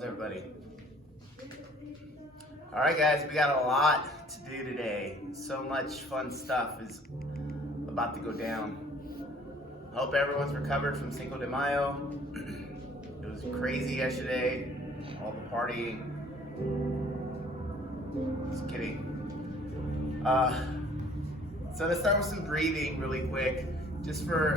How's everybody? All right, guys, we got a lot to do today. So much fun stuff is about to go down. I hope everyone's recovered from Cinco de Mayo. It was crazy yesterday, all the partying. Just kidding. So let's start with some breathing really quick, just for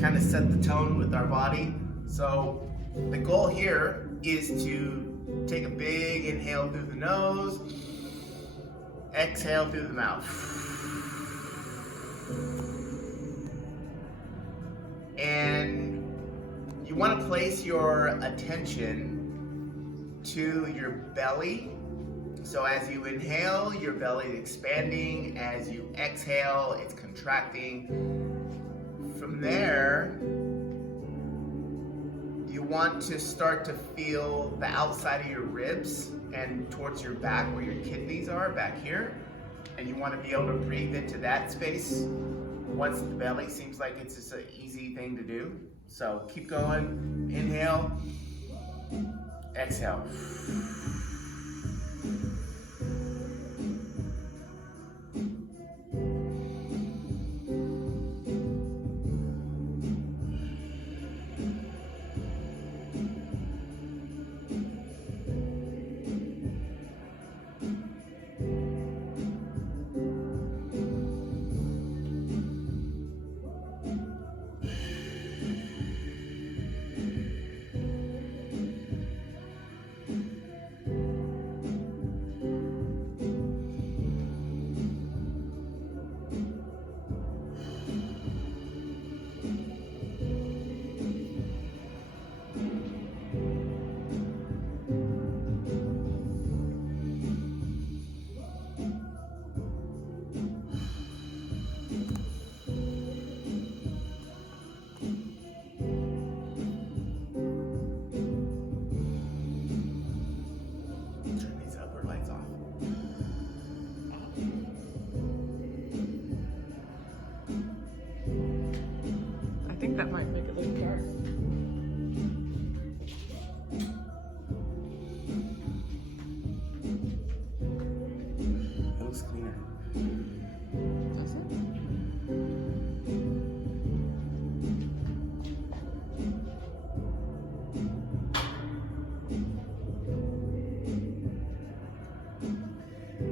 kind of set the tone with our body. So the goal here is to take a big inhale through the nose, exhale through the mouth. And you want to place your attention to your belly. So as you inhale, your belly is expanding. As you exhale, it's contracting. From there, you want to start to feel the outside of your ribs and towards your back where your kidneys are, back here. And you want to be able to breathe into that space. Once the belly seems like it's just an easy thing to do. So keep going. Inhale, exhale. I think that might make it look dark. It looks cleaner. Does it?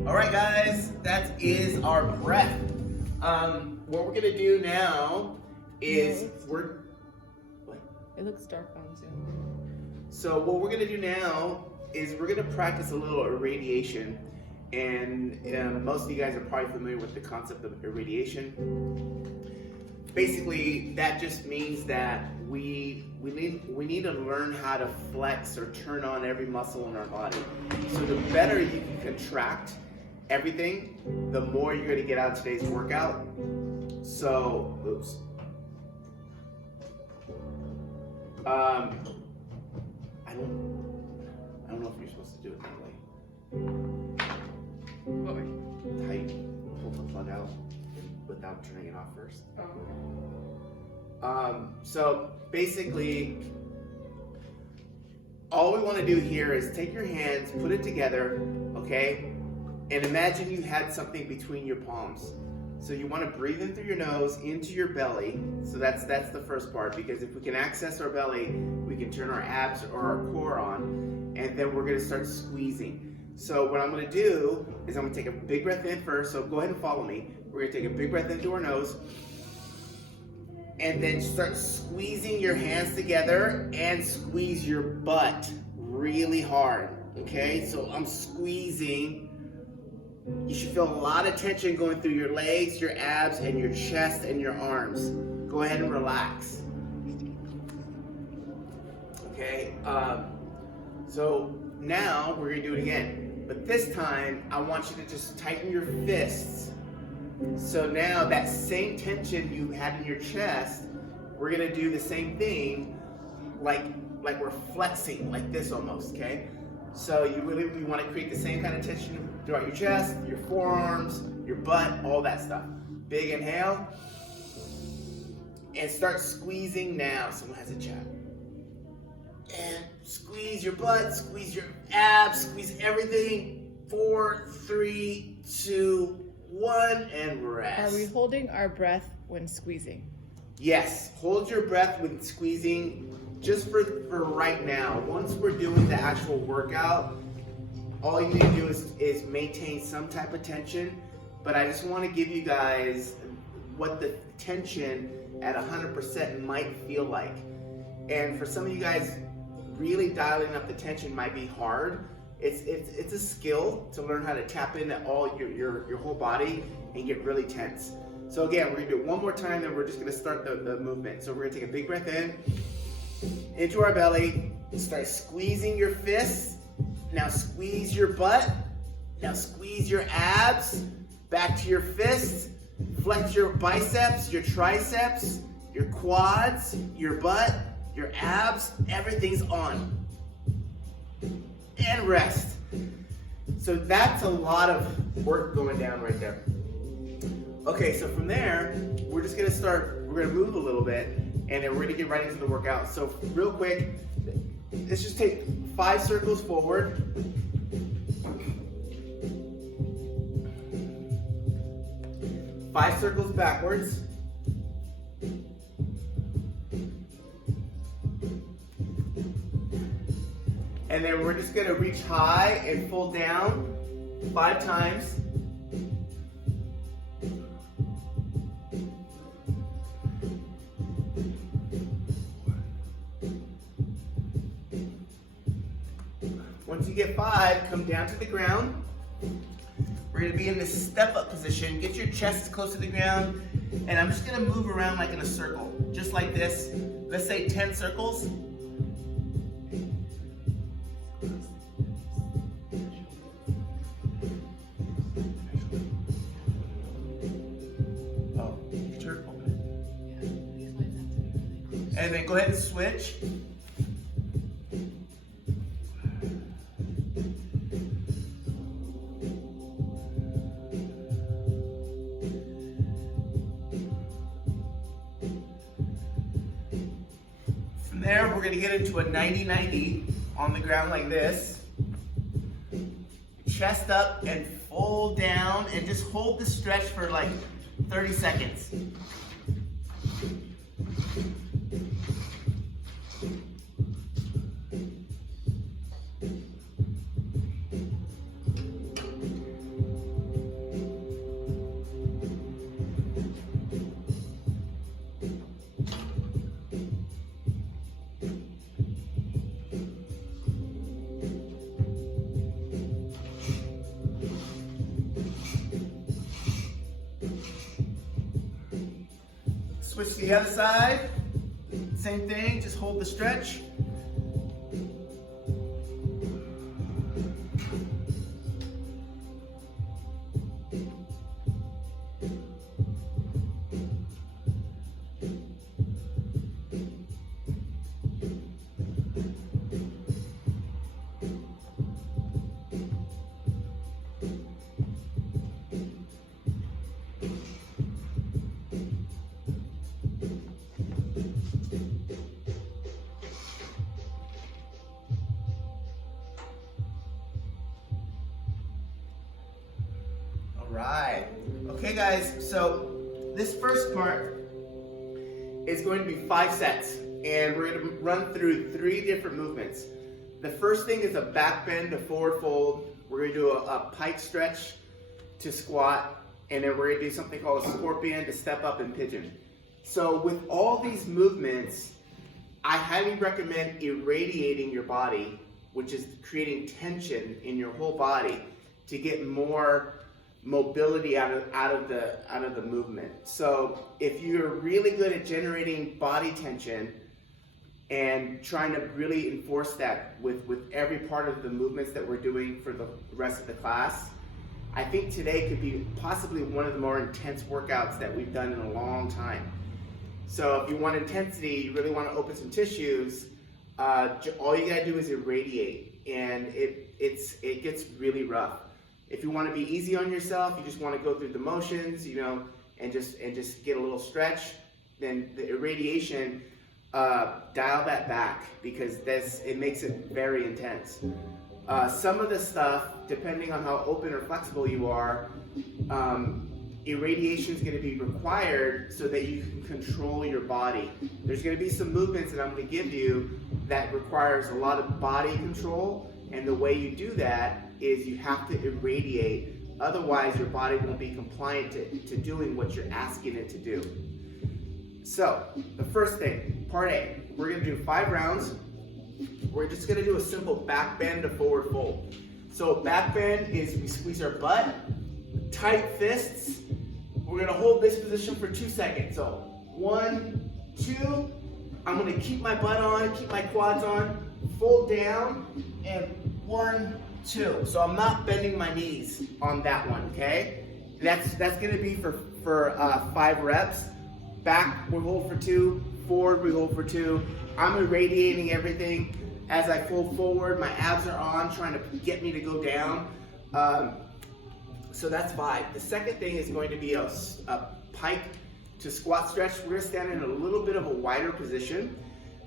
All right, guys, that is our breath. What we're gonna do now is It looks dark on Zoom. So what we're gonna do now is we're gonna practice a little irradiation, and most of you guys are probably familiar with the concept of irradiation. Basically, that just means that we need to learn how to flex or turn on every muscle in our body. So the better you can contract everything, the more you're gonna get out of today's workout. So, oops. I don't know if you're supposed to do it that way. What way? How you pull the plug out without turning it off first. So basically, all we want to do here is take your hands, put it together, okay? And imagine you had something between your palms. So you want to breathe in through your nose into your belly. So that's the first part, because if we can access our belly, we can turn our abs or our core on, and then we're going to start squeezing. So what I'm going to do is I'm going to take a big breath in first. So go ahead and follow me. We're going to take a big breath into our nose, and then start squeezing your hands together and squeeze your butt really hard. Okay, so I'm squeezing. You should feel a lot of tension going through your legs, your abs, and your chest and your arms. Go ahead and relax. Okay, so now we're gonna do it again. But this time, I want you to just tighten your fists. So now that same tension you had in your chest, we're gonna do the same thing, like we're flexing, like this almost, okay? So you want to create the same kind of tension throughout your chest, your forearms, your butt, all that stuff. Big inhale. And start squeezing now. Someone has a chat. And squeeze your butt, squeeze your abs, squeeze everything. 4, 3, 2, 1, and rest. Are we holding our breath when squeezing? Yes, hold your breath when squeezing just for right now. Once we're doing the actual workout, all you need to do is maintain some type of tension, but I just want to give you guys what the tension at 100% might feel like. And for some of you guys, really dialing up the tension might be hard. It's a skill to learn how to tap into all your whole body and get really tense. So again, we're gonna do it one more time, then we're just gonna start the movement. So we're gonna take a big breath in, into our belly, start squeezing your fists. Now squeeze your butt. Now squeeze your abs, back to your fists. Flex your biceps, your triceps, your quads, your butt, your abs, everything's on. And rest. So that's a lot of work going down right there. Okay, so from there, we're just gonna start, we're gonna move a little bit, and then we're gonna get right into the workout. So real quick, let's just take 5 circles forward. 5 circles backwards. And then we're just gonna reach high and pull down 5 times. Once you get 5, come down to the ground. We're gonna be in this step up position. Get your chest as close to the ground. And I'm just gonna move around like in a circle, just like this. Let's say 10 circles. And then go ahead and switch. From there, we're going to get into a 90-90 on the ground like this. Chest up and fold down and just hold the stretch for like 30 seconds. Switch to the other side. Same thing, just hold the stretch. Right. Okay guys, so this first part is going to be 5 sets, and we're going to run through 3 different movements. The first thing is a back bend to forward fold. We're going to do a pike stretch to squat, and then we're going to do something called a scorpion to step up and pigeon. So with all these movements, I highly recommend irradiating your body, which is creating tension in your whole body to get more mobility out of the movement. So if you're really good at generating body tension and trying to really enforce that with every part of the movements that we're doing for the rest of the class, I think today could be possibly one of the more intense workouts that we've done in a long time. So if you want intensity, you really want to open some tissues, all you gotta do is irradiate, and it gets really rough. If you want to be easy on yourself, you just want to go through the motions, you know, and just get a little stretch, then the irradiation dial that back because it makes it very intense. Some of the stuff, depending on how open or flexible you are, irradiation is going to be required so that you can control your body. There's going to be some movements that I'm going to give you that requires a lot of body control, and the way you do that is you have to irradiate. Otherwise, your body won't be compliant to doing what you're asking it to do. So, the first thing, part A, we're going to do 5 rounds. We're just going to do a simple back bend to forward fold. So, back bend is we squeeze our butt, tight fists. We're going to hold this position for 2 seconds. So, 1, 2. I'm going to keep my butt on, keep my quads on, fold down, and 1, 2. So I'm not bending my knees on that one, okay? That's going to be for 5 reps. Back, we hold for 2. Forward, we hold for 2. I'm irradiating everything. As I fold forward, my abs are on, trying to get me to go down. So that's 5. The second thing is going to be a pike to squat stretch. We're going to stand in a little bit of a wider position.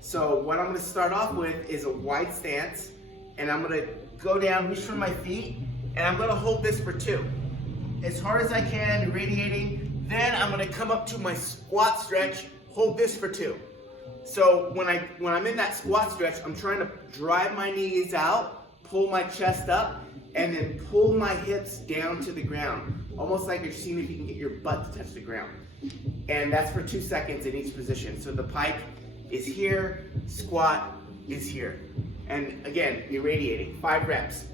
So what I'm going to start off with is a wide stance, and I'm going to go down, reach for my feet, and I'm going to hold this for 2. As hard as I can, irradiating. Then I'm going to come up to my squat stretch, hold this for 2. So when I'm in that squat stretch, I'm trying to drive my knees out, pull my chest up, and then pull my hips down to the ground. Almost like you're seeing if you can get your butt to touch the ground. And that's for 2 seconds in each position. So the pike is here, squat is here. And again, irradiating, 5 reps.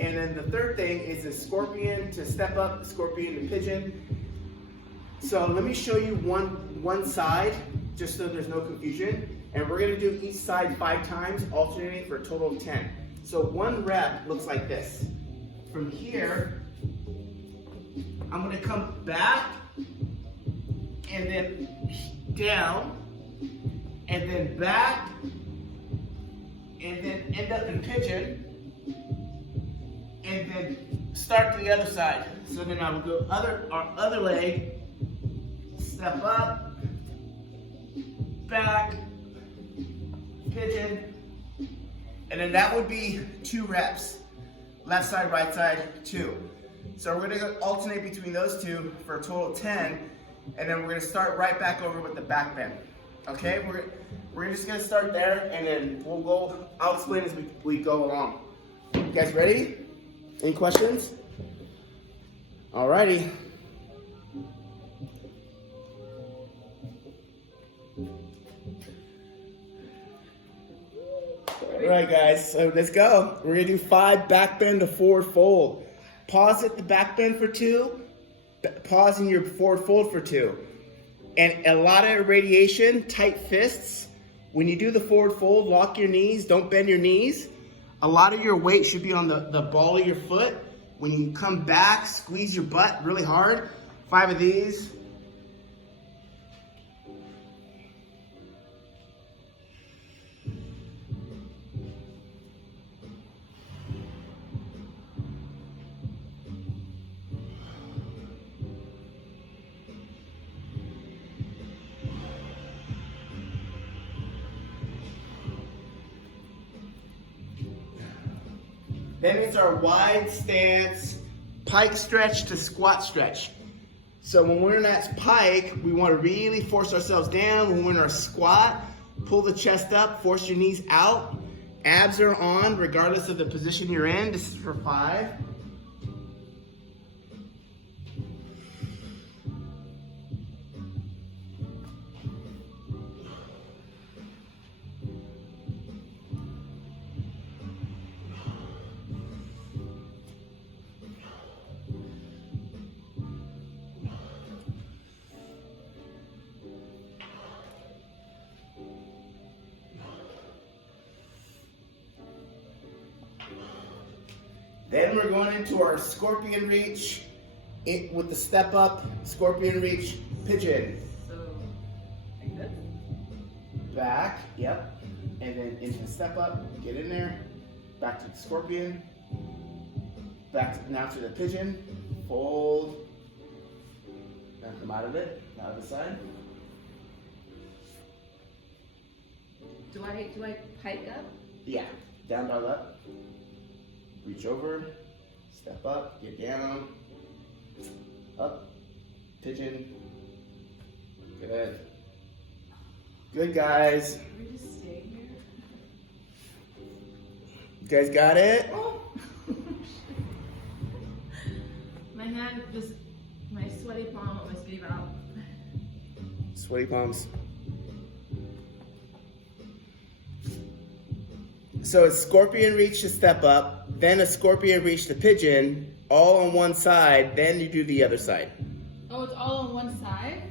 And then the third thing is a scorpion to step up, scorpion to pigeon. So let me show you one side, just so there's no confusion. And we're gonna do each side 5 times, alternating for a total of 10. So 1 rep looks like this. From here, I'm gonna come back, and then down, and then back, and then end up in pigeon, and then start to the other side. So then I will go our other leg, step up, back, pigeon, and then that would be 2 reps. Left side, right side, 2. So we're gonna alternate between those 2 for a total of 10, and then we're gonna start right back over with the back bend. Okay, we're just gonna start there, and then I'll explain as we go along. You guys ready? Any questions? Alrighty. Alright guys, so let's go. We're gonna do 5 back bend to forward fold. Pause at the back bend for 2, pause in your forward fold for 2. And a lot of irradiation, tight fists. When you do the forward fold, lock your knees, don't bend your knees. A lot of your weight should be on the ball of your foot. When you come back, squeeze your butt really hard. 5 of these. Then it's our wide stance, pike stretch to squat stretch. So when we're in that pike, we want to really force ourselves down. When we're in our squat, pull the chest up, force your knees out. Abs are on regardless of the position you're in. This is for 5. Then we're going into our scorpion reach with the step up, scorpion reach, pigeon. So, like this? Back, yep. And then into the step up, get in there. Back to the scorpion. Now to the pigeon. Fold. Now come out of it, out of the side. Do I pike up? Yeah, down, dog up. Reach over, step up, get down, up, pigeon. Good. Good, guys. Can we just stay here? You guys got it? Oh! My hand just, my sweaty palm almost gave out. Sweaty palms. So it's scorpion reach to step up, then a scorpion reach to pigeon, all on one side, then you do the other side. Oh, it's all on one side?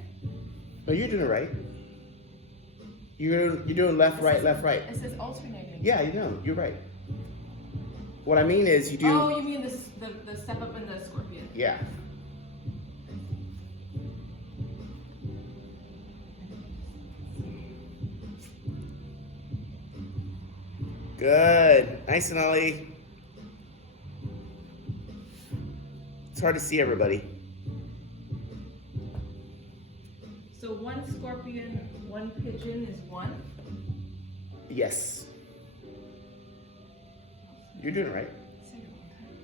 No, you're doing it right. You're doing left, right, left, right. It says alternating. Yeah, you know, you're right. What I mean is you do. Oh, you mean the step up in the scorpion? Yeah. Good. Nice, Ollie. It's hard to see everybody. So one scorpion, one pigeon is one? Yes. You're doing it right. Say it one time.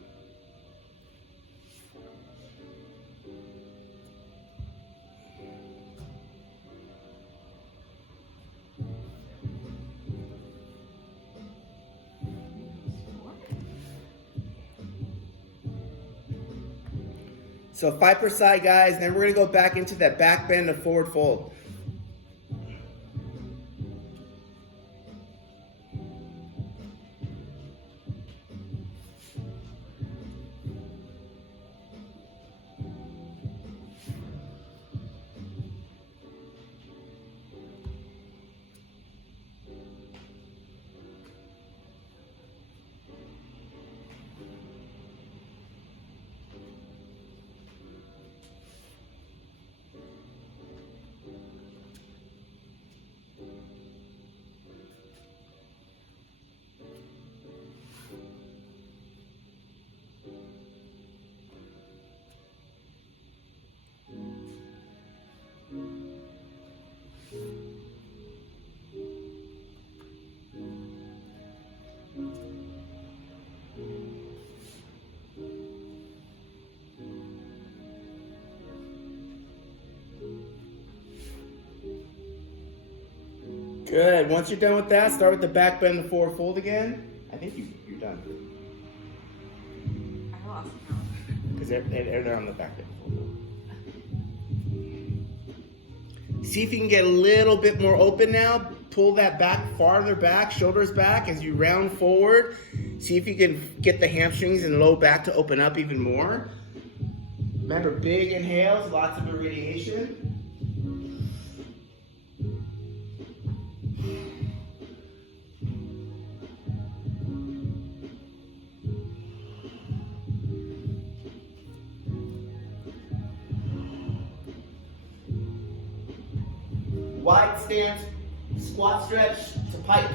So 5 per side, guys. Then we're going to go back into that back bend and forward fold. Good. Once you're done with that, start with the back bend and forward fold again. I think you're done. I lost count. Because they're on the back bend and forward fold. See if you can get a little bit more open now. Pull that back farther back, shoulders back as you round forward. See if you can get the hamstrings and low back to open up even more. Remember, big inhales, lots of irradiation. Wide stance, squat stretch to pike.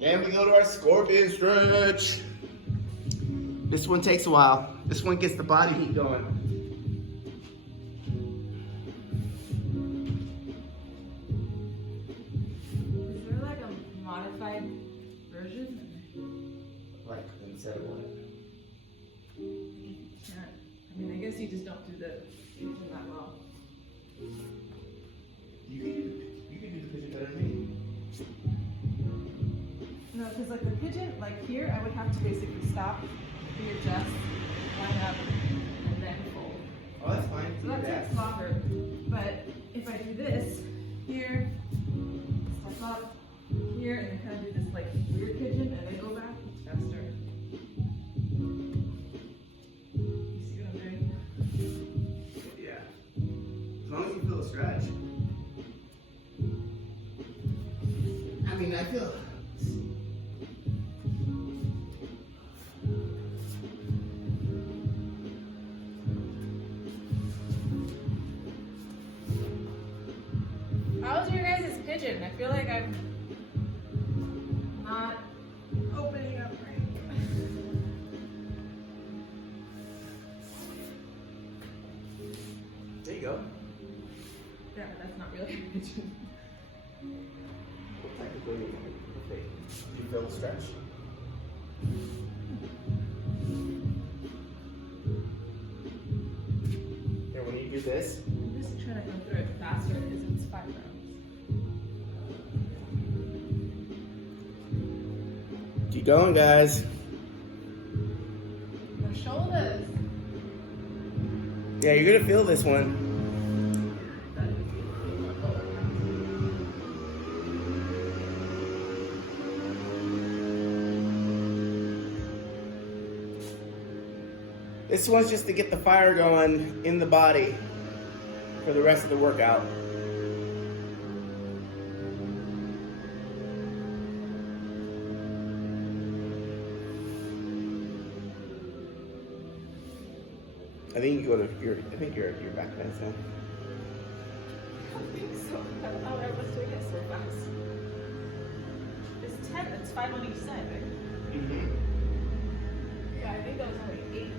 Then we go to our scorpion stretch. This one takes a while. This one gets the body heat going. Is there like a modified version? Like instead of what? Can't. I mean, I guess you just don't do the pigeon that well. You can do the pigeon better than me. No, because like the pigeon, like here, I would have to basically stop, readjust, line up, and then fold. Oh, that's fine. So that takes longer. But if I do this here, step up here, and then kind of do this like weird pigeon, and then go back, it's faster. You see what I'm doing? Yeah. As long as you feel a stretch. I mean, I feel. How's your guys' pigeon? I feel like I'm not opening up right. There you go. Yeah, but that's not really a pigeon. Well, technically, okay. Do you feel the stretch? Here, when you do this, I'm just trying to go through it faster because it's 5 rounds. keep going, guys. The shoulders. Yeah, you're gonna feel this one. This one's just to get the fire going in the body for the rest of the workout. I think you go to your. I think you're back then. So. I don't think so. I don't know why everyone's doing it so fast. It's 10, it's 5 on each side, right? Mm-hmm. Yeah, I think that was only 8.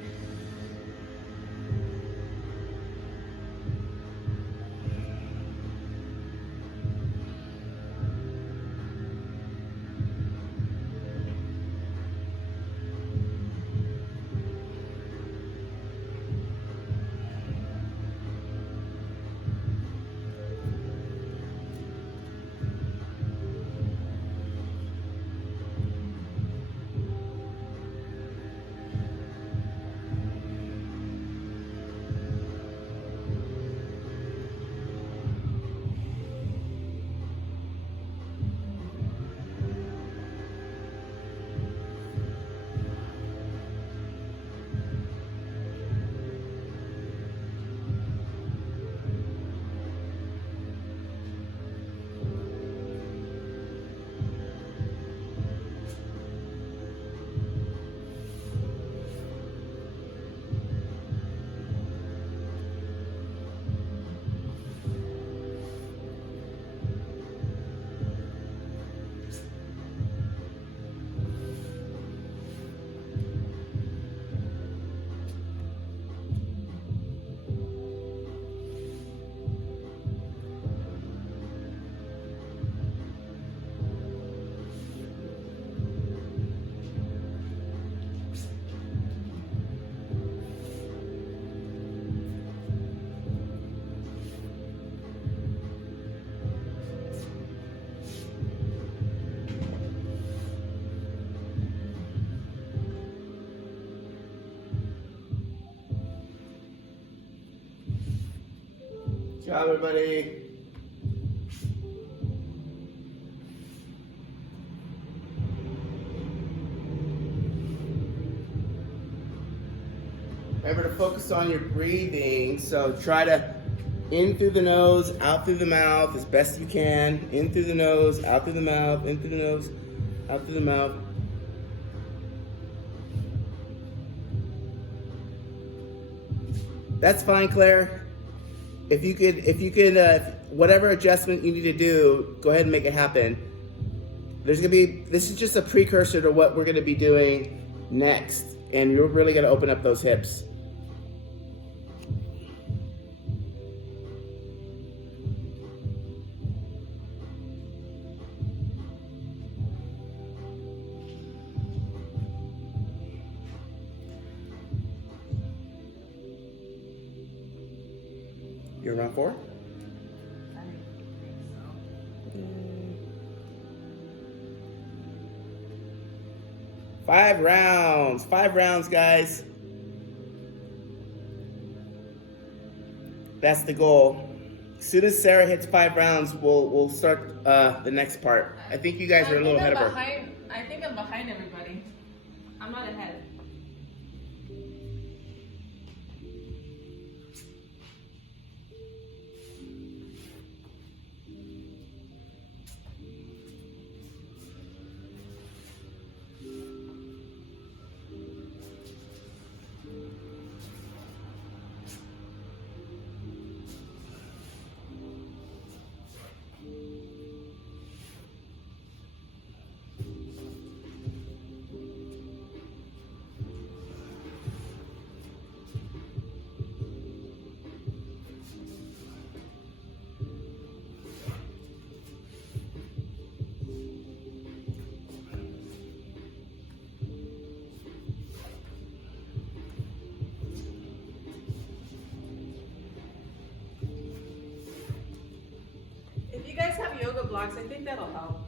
Good job, everybody. Remember to focus on your breathing. So try to in through the nose, out through the mouth as best you can. In through the nose, out through the mouth, in through the nose, out through the mouth. That's fine, Claire. If you could, whatever adjustment you need to do, go ahead and make it happen. This is just a precursor to what we're gonna be doing next. And you're really gonna open up those hips. You're around 4? I think so. 5 rounds. 5 rounds, guys. That's the goal. As soon as Sarah hits 5 rounds, we'll start the next part. I think you guys are a little ahead of her. I think I'm behind everybody. I'm not ahead. blocks. I think that'll help.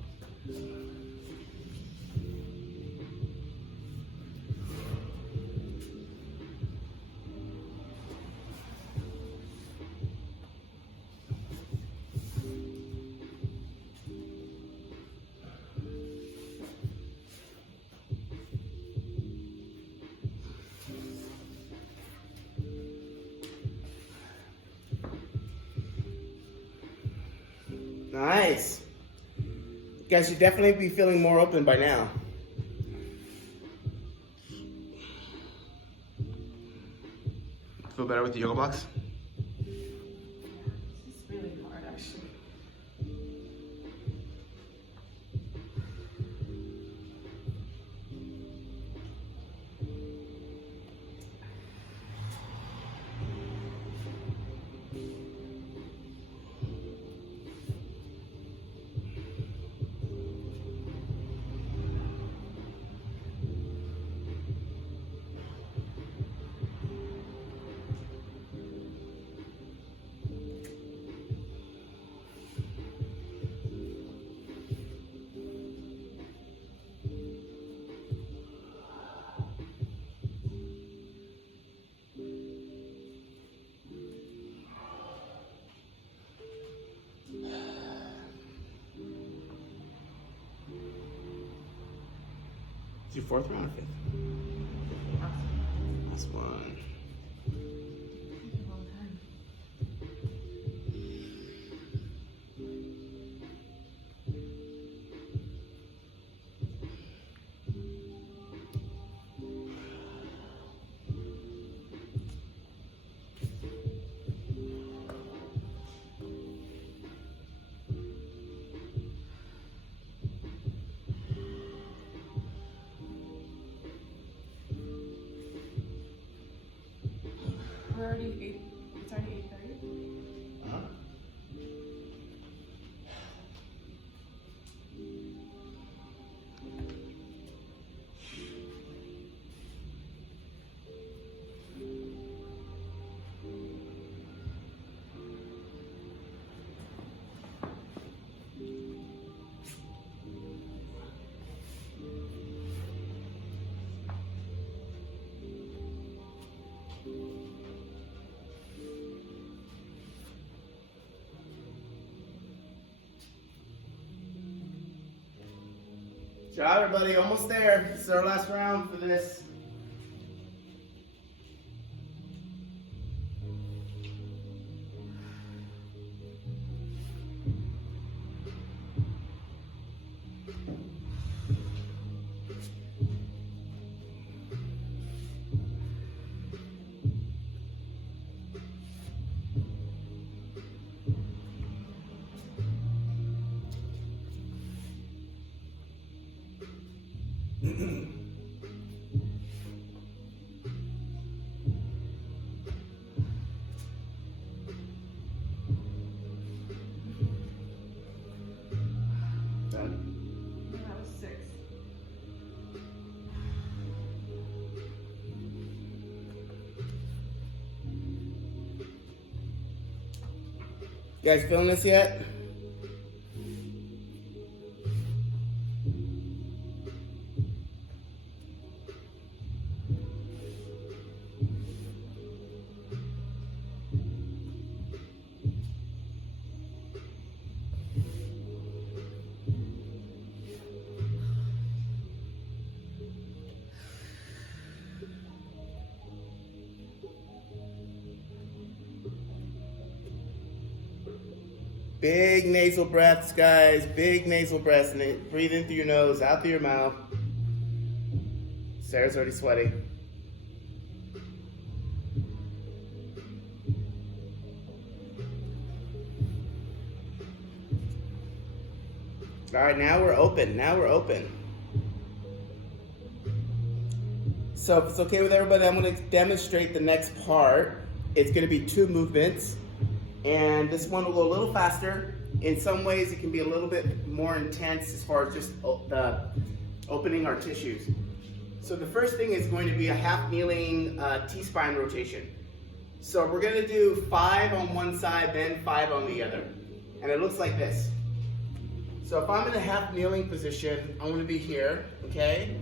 Nice. You guys should definitely be feeling more open by now. Feel better with the yoga blocks? It's really hard, actually. It's your fourth round or fifth? Last one. We're already 8, it's already 8:30. Uh-huh. Good job, everybody. Almost there. This is our last round for this. Done. That was 6. You guys feeling this yet? Big nasal breaths, guys. Big nasal breaths. And then breathe in through your nose, out through your mouth. Sarah's already sweating. All right, now we're open. Now we're open. So if it's okay with everybody, I'm going to demonstrate the next part. It's going to be 2 movements. And this one will go a little faster. In some ways, it can be a little bit more intense as far as just opening our tissues. So the first thing is going to be a half kneeling T-spine rotation. So we're going to do 5 on one side, then 5 on the other. And it looks like this. So if I'm in a half kneeling position, I'm gonna be here, okay?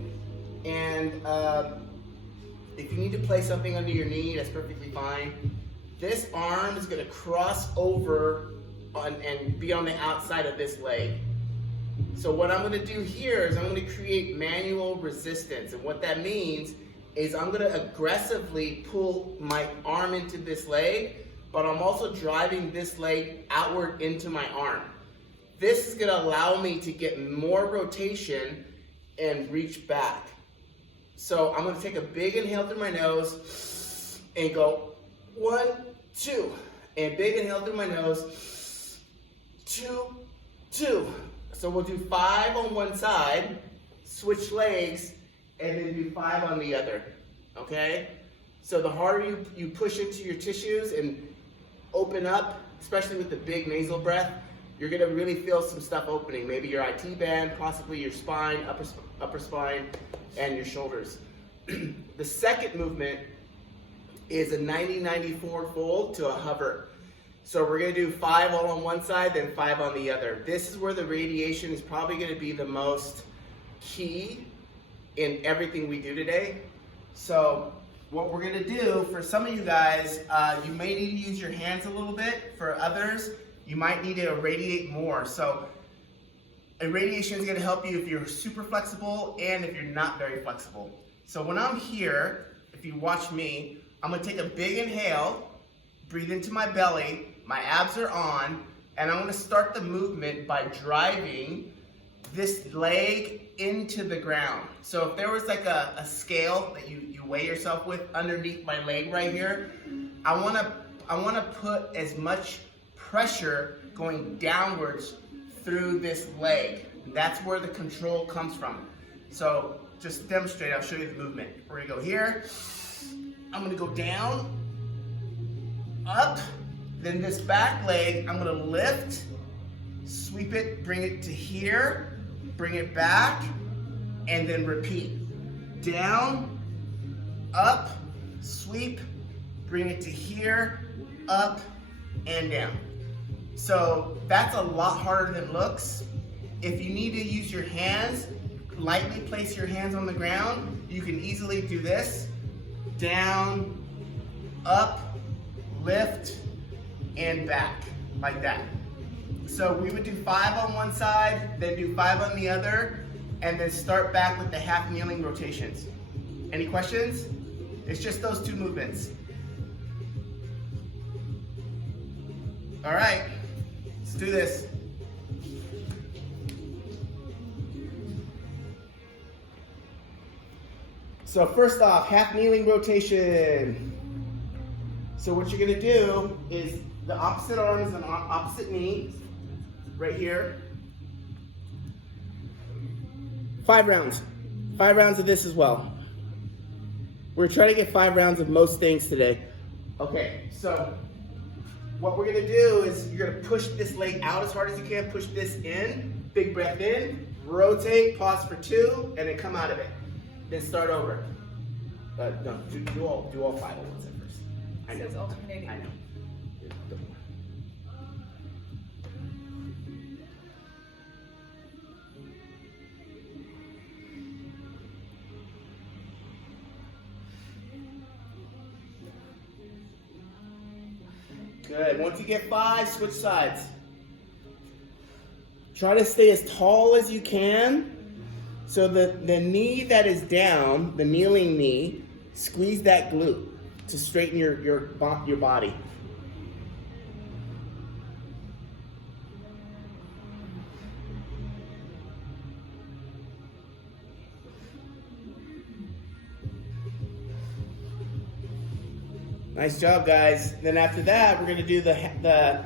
And if you need to place something under your knee, that's perfectly fine. This arm is gonna cross over and be on the outside of this leg. So what I'm gonna do here is I'm gonna create manual resistance. And what that means is I'm gonna aggressively pull my arm into this leg, but I'm also driving this leg outward into my arm. This is gonna allow me to get more rotation and reach back. So I'm gonna take a big inhale through my nose and go 1, 2, and big inhale through my nose, 2, 2. So we'll do 5 on one side, switch legs, and then do 5 on the other, okay? So the harder you push into your tissues and open up, especially with the big nasal breath, you're gonna really feel some stuff opening. Maybe your IT band, possibly your spine, upper spine, and your shoulders. The second movement is a 90-90 forward fold to a hover. So we're gonna do 5 all on one side, then 5 on the other. This is where the radiation is probably gonna be the most key in everything we do today. So what we're gonna do, for some of you guys, you may need to use your hands a little bit. For others, you might need to irradiate more. So irradiation is gonna help you if you're super flexible and if you're not very flexible. So when I'm here, if you watch me, I'm gonna take a big inhale, breathe into my belly, my abs are on, and I'm gonna start the movement by driving this leg into the ground. So if there was like a scale that you weigh yourself with underneath my leg right here, I wanna put as much pressure going downwards through this leg. That's where the control comes from. So just to demonstrate, I'll show you the movement. We're gonna go here, I'm gonna go down, up, then this back leg, I'm gonna lift, sweep it, bring it to here, bring it back, and then repeat. Down, up, sweep, bring it to here, up, and down. So that's a lot harder than it looks. If you need to use your hands, lightly place your hands on the ground. You can easily do this. Down, up, lift, and back, like that. So we would do 5 on one side, then do 5 on the other, and then start back with the half kneeling rotations. Any questions? It's just those 2 movements. All right, let's do this. So first off, half kneeling rotation. So what you're gonna do is the opposite arms and opposite knees, right here. 5 rounds. 5 rounds of this as well. We're trying to get 5 rounds of most things today. Okay, so what we're gonna do is you're gonna push this leg out as hard as you can, push this in, big breath in, rotate, pause for 2, and then come out of it. Then start over. No, do all 5 at once at first. I know. It's alternating. I know. Good. Once you get 5, switch sides. Try to stay as tall as you can. So the knee that is down, the kneeling knee, squeeze that glute to straighten your body. Nice job, guys. Then after that, we're gonna do the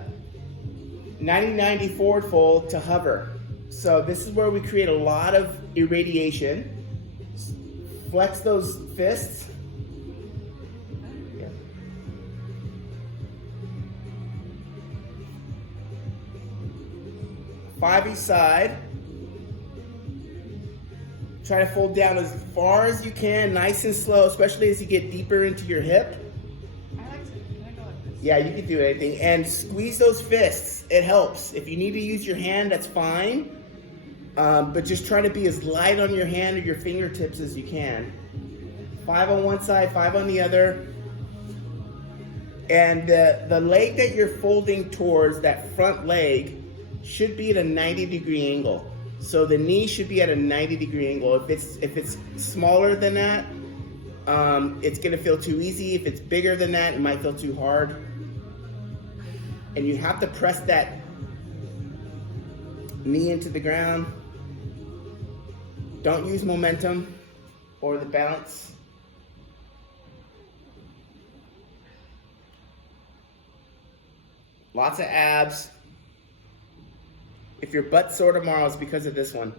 90-90 forward fold to hover. So this is where we create a lot of irradiation. Flex those fists. Yeah. Five each side. Try to fold down as far as you can, nice and slow, especially as you get deeper into your hip. Yeah, you can do anything. And squeeze those fists. It helps. If you need to use your hand, that's fine. But just try to be as light on your hand or your fingertips as you can. 5 on one side, 5 on the other. And the leg that you're folding towards, that front leg, should be at a 90-degree angle. So the knee should be at a 90-degree angle. If it's smaller than that, it's gonna feel too easy. If it's bigger than that, it might feel too hard. And you have to press that knee into the ground. Don't use momentum or the bounce. Lots of abs. If your butt's sore tomorrow, it's because of this one.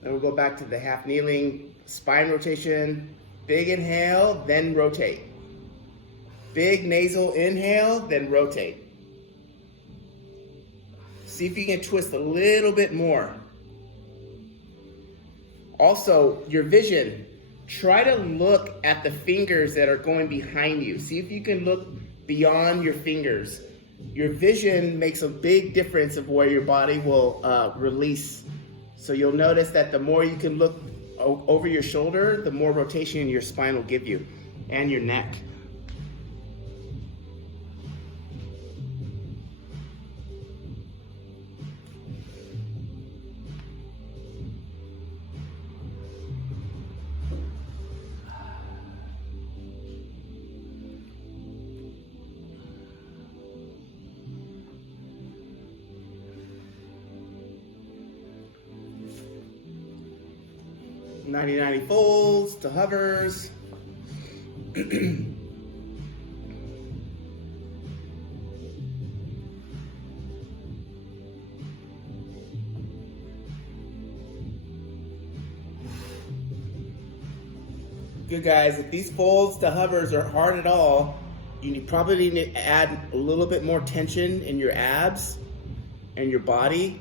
Then we'll go back to the half kneeling, spine rotation. Big inhale, then rotate. Big nasal inhale, then rotate. See if you can twist a little bit more. Also, your vision, try to look at the fingers that are going behind you. See if you can look beyond your fingers. Your vision makes a big difference of where your body will release. So you'll notice that the more you can look over your shoulder, the more rotation your spine will give you, and your neck. Ninety folds to hovers. Good guys, if these folds to hovers are hard at all, you probably need to add a little bit more tension in your abs and your body.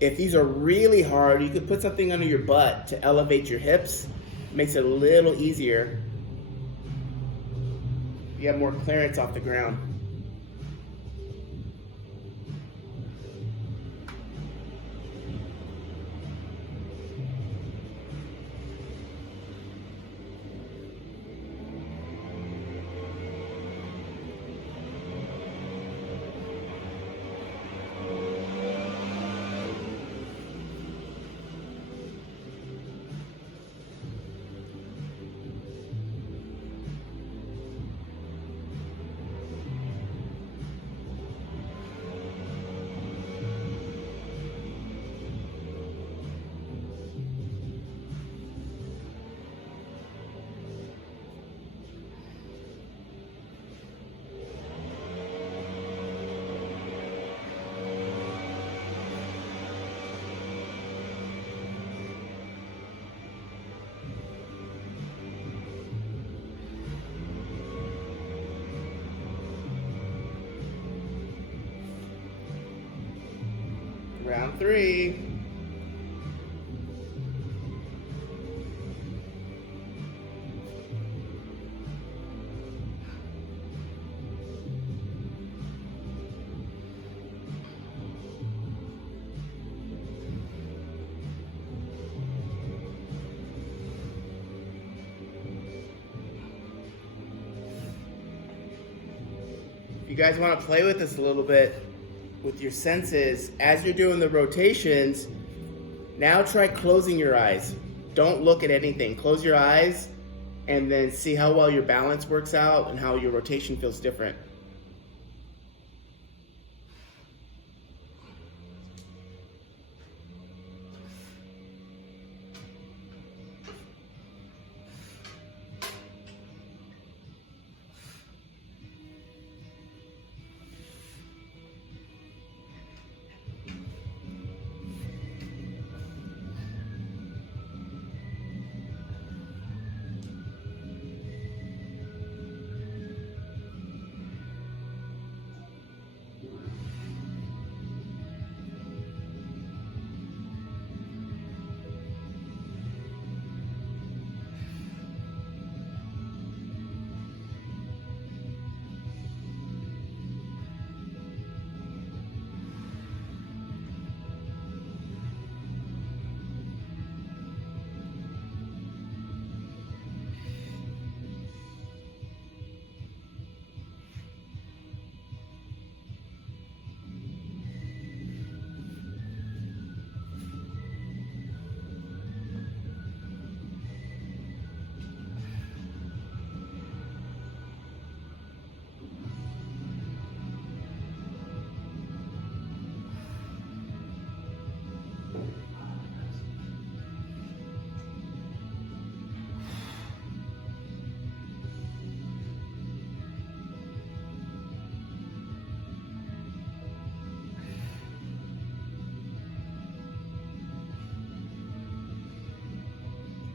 If these are really hard, you could put something under your butt to elevate your hips. Makes it a little easier. You have more clearance off the ground. Round 3. If you guys want to play with this a little bit, with your senses, as you're doing the rotations, now try closing your eyes. Don't look at anything. Close your eyes and then see how well your balance works out and how your rotation feels different.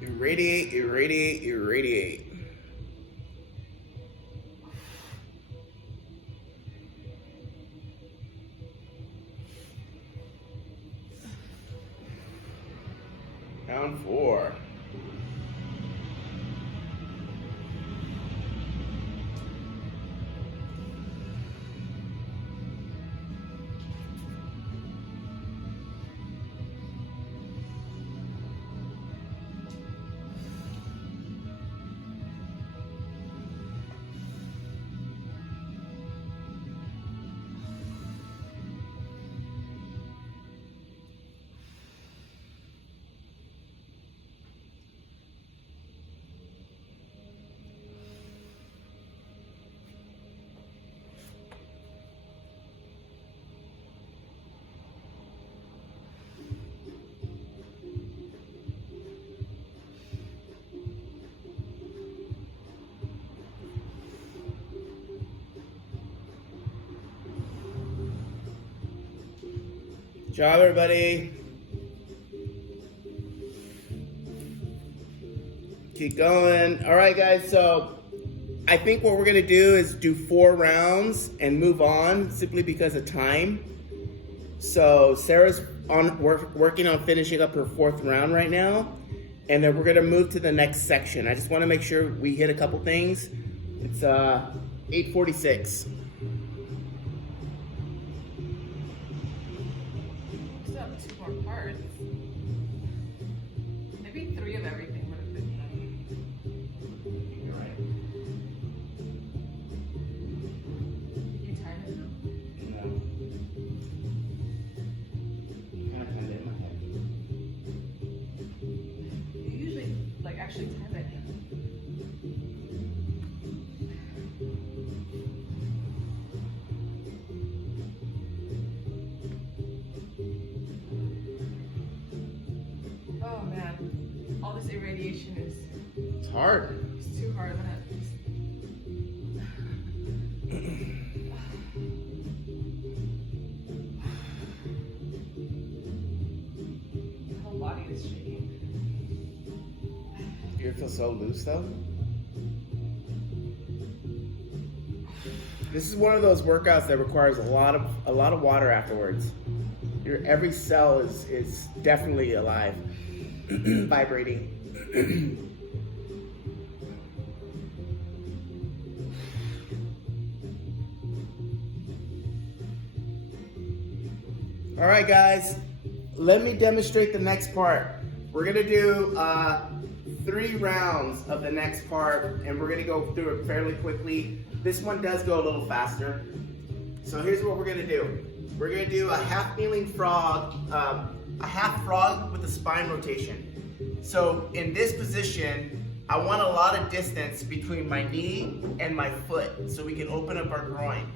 Irradiate, irradiate, irradiate. Round 4. Good job, everybody. Keep going. All right, guys, so I think what we're gonna do is do 4 rounds and move on simply because of time. So Sarah's working on finishing up her 4th round right now, and then we're gonna move to the next section. I just wanna make sure we hit a couple things. It's 8:46. Still have 2 more parts. Maybe 3 of everything would have been done. You're right. You timed it? No. Kind of timed it in my head. You usually like actually time it. Oh man, all this irradiation is It's hard. it's too hard. I'm gonna my whole body is shaking. You feel so loose though. This is one of those workouts that requires a lot of water afterwards. Your every cell is definitely alive, vibrating. All right, guys, let me demonstrate the next part. We're gonna do 3 rounds of the next part, and we're gonna go through it fairly quickly. This one does go a little faster. So here's what we're gonna do. We're gonna do a half kneeling frog, a half frog with a spine rotation. So in this position, I want a lot of distance between my knee and my foot so we can open up our groin.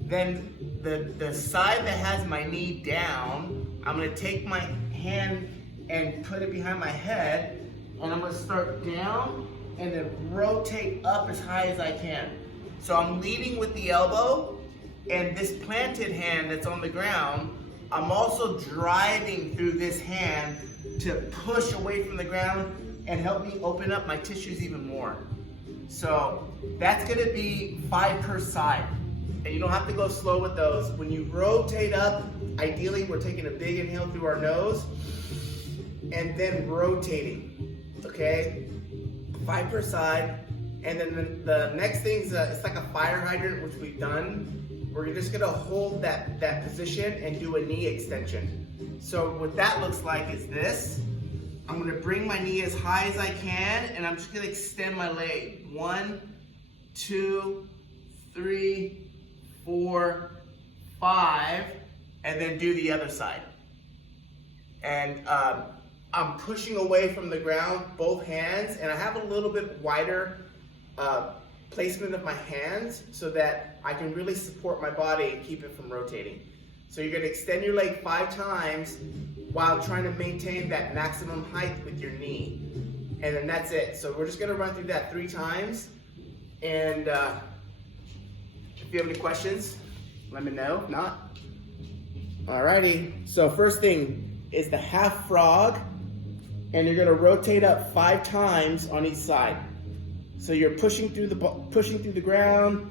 Then the side that has my knee down, I'm gonna take my hand and put it behind my head, and I'm gonna start down and then rotate up as high as I can. So I'm leading with the elbow, and this planted hand that's on the ground, I'm also driving through this hand to push away from the ground and help me open up my tissues even more. So that's gonna be 5 per side. And you don't have to go slow with those. When you rotate up, ideally we're taking a big inhale through our nose and then rotating, okay? 5 per side. And then the next thing's it's like a fire hydrant, which we've done. We're just gonna hold that position and do a knee extension. So what that looks like is this. I'm gonna bring my knee as high as I can, and I'm just gonna extend my leg. 1, 2, 3, 4, 5, and then do the other side. And I'm pushing away from the ground, both hands, and I have a little bit wider placement of my hands so that I can really support my body and keep it from rotating. So you're gonna extend your leg 5 times while trying to maintain that maximum height with your knee. And then that's it. So we're just gonna run through that 3 times. And if you have any questions, let me know. If not, alrighty. So first thing is the half frog. and you're gonna rotate up 5 times on each side. So you're pushing through the ground,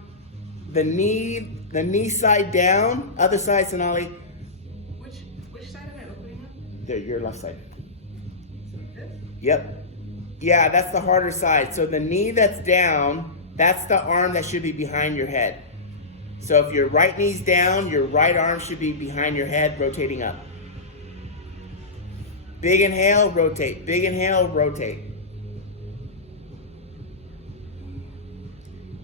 the knee side down, other side, Sonali. Which side am I opening up? There, your left side. So like this? Yep. Yeah, that's the harder side. So the knee that's down, that's the arm that should be behind your head. So if your right knee's down, your right arm should be behind your head, rotating up. Big inhale, rotate. Big inhale, rotate.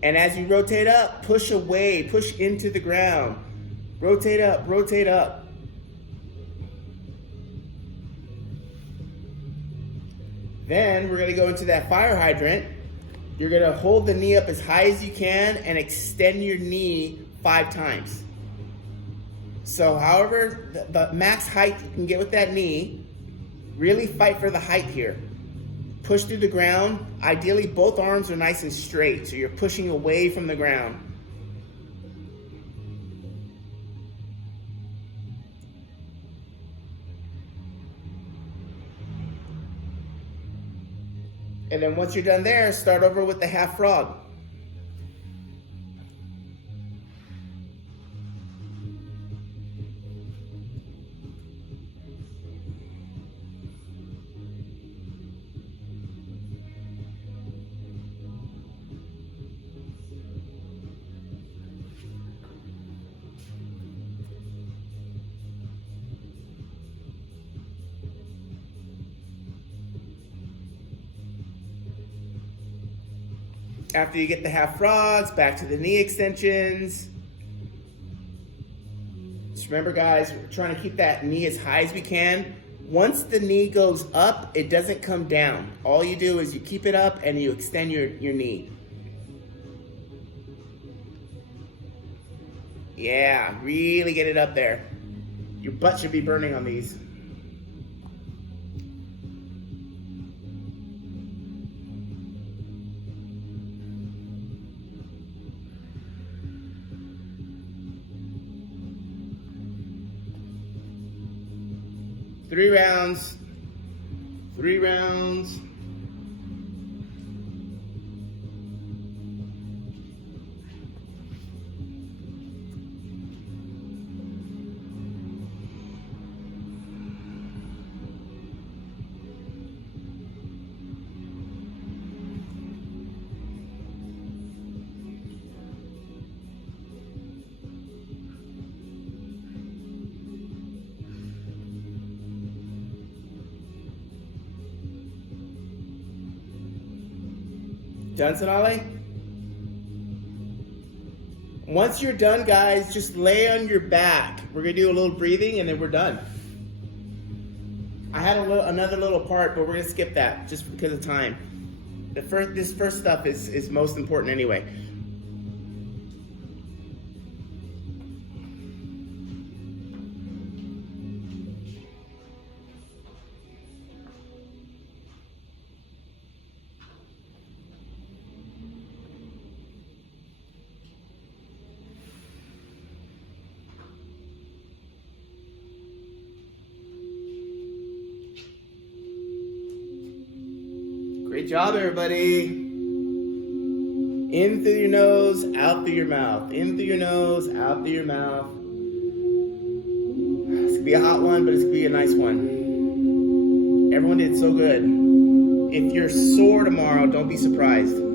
And as you rotate up, push away, push into the ground. Rotate up, rotate up. Then we're gonna go into that fire hydrant. You're gonna hold the knee up as high as you can and extend your knee 5 times. So however the max height you can get with that knee, really fight for the height here. Push through the ground. Ideally, both arms are nice and straight, so you're pushing away from the ground. And then once you're done there, start over with the half frog. After you get the half frogs, back to the knee extensions. Just remember guys, we're trying to keep that knee as high as we can. Once the knee goes up, it doesn't come down. All you do is you keep it up and you extend your knee. Yeah, really get it up there. Your butt should be burning on these. Three rounds. Done, Sonali? Once you're done, guys, just lay on your back. We're gonna do a little breathing and then we're done. I had another little part, but we're gonna skip that just because of time. This first stuff is most important anyway. Great job, everybody. In through your nose, out through your mouth. In through your nose, out through your mouth. It's gonna be a hot one, but it's gonna be a nice one. Everyone did so good. If you're sore tomorrow, don't be surprised.